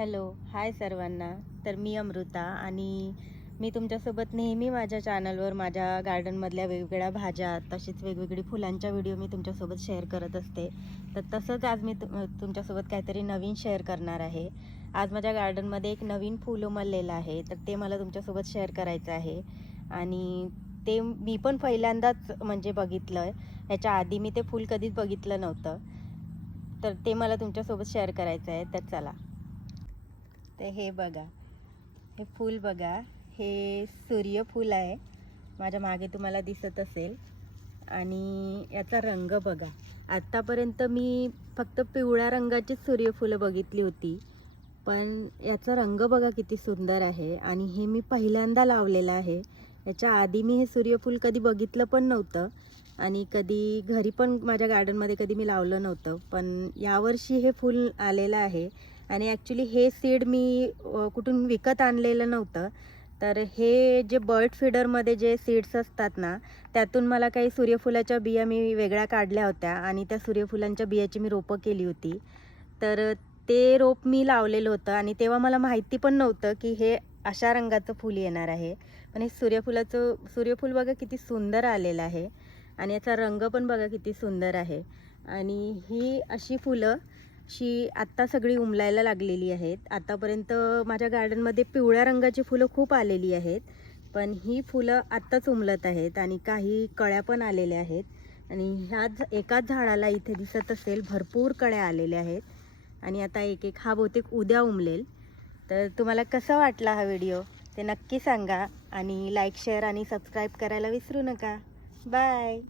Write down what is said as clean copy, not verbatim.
Hello, हाय सर्वांना. तर मी अमृता आणि मी तुमच्यासोबत नेहमी माझ्या चॅनलवर माझ्या गार्डनमधल्या वेगवेगळ्या भाज्या तसेच वेगवेगळी फुलांच्या व्हिडिओ मी तुमच्यासोबत शेअर करत असते. तर तसंच आज मी तुमच्यासोबत काहीतरी नवीन शेअर करणार आहे. आज माझ्या गार्डनमध्ये एक नवीन फूल उमललेलं आहे, तर ते मला तुमच्यासोबत शेअर करायचं आहे. आणि ते मी पण पहिल्यांदाच म्हणजे बघितलं आहे. ह्याच्या आधी मी ते फूल कधीच बघितलं नव्हतं, तर ते मला तुमच्यासोबत शेअर करायचं आहे. तर चला. तर हे बघा, हे फूल बघा, हे सूर्यफूल आहे. माझ्या मागे तुम्हाला दिसत असेल. आणि याचा रंग बघा. आत्तापर्यंत मी फक्त पिवळ्या रंगाचीच सूर्यफुलं बघितली होती, पण याचा रंग बघा किती सुंदर आहे. आणि हे मी पहिल्यांदा लावलेलं आहे. याच्या आधी मी हे सूर्यफूल कधी बघितलं पण नव्हतं आणि कधी घरी पण माझ्या गार्डनमध्ये कधी मी लावलं नव्हतं. पण यावर्षी हे फूल आलेलं आहे. आणि ॲक्च्युली हे सीड मी कुठून विकत आणलेलं नव्हतं. तर हे जे बर्ड फीडरमध्ये जे सीड्स असतात ना, त्यातून मला काही सूर्यफुलाच्या बिया मी वेगळ्या काढल्या होत्या आणि त्या सूर्यफुलांच्या बियाची मी रोपं केली होती. तर ते रोप मी लावलेलं होतं आणि तेव्हा मला माहिती पण नव्हतं की हे अशा रंगाचं फूल येणार आहे. पण हे सूर्यफूल बघा किती सुंदर आलेलं आहे आणि याचा रंग पण बघा किती सुंदर आहे. आणि ही अशी फुलं आत्ता सगळी उमलायला लागलेली आहेत. आतापर्यंत माझ्या गार्डनमध्ये पिवळ्या रंगाची फुलं खूप आलेली आहेत, पण ही फुलं आत्ताच उमलत आहेत आणि काही कळ्या पण आलेल्या आहेत. आणि एकाच झाडाला इथे दिसत असेल भरपूर कळ्या आलेल्या आहेत. आणि आता एक एक हा बहुतेक उद्या उमलेल. तर तुम्हाला कसा वाटला हा व्हिडिओ ते नक्की सांगा आणि लाईक, शेअर आणि सबस्क्राईब करायला विसरू नका. बाय.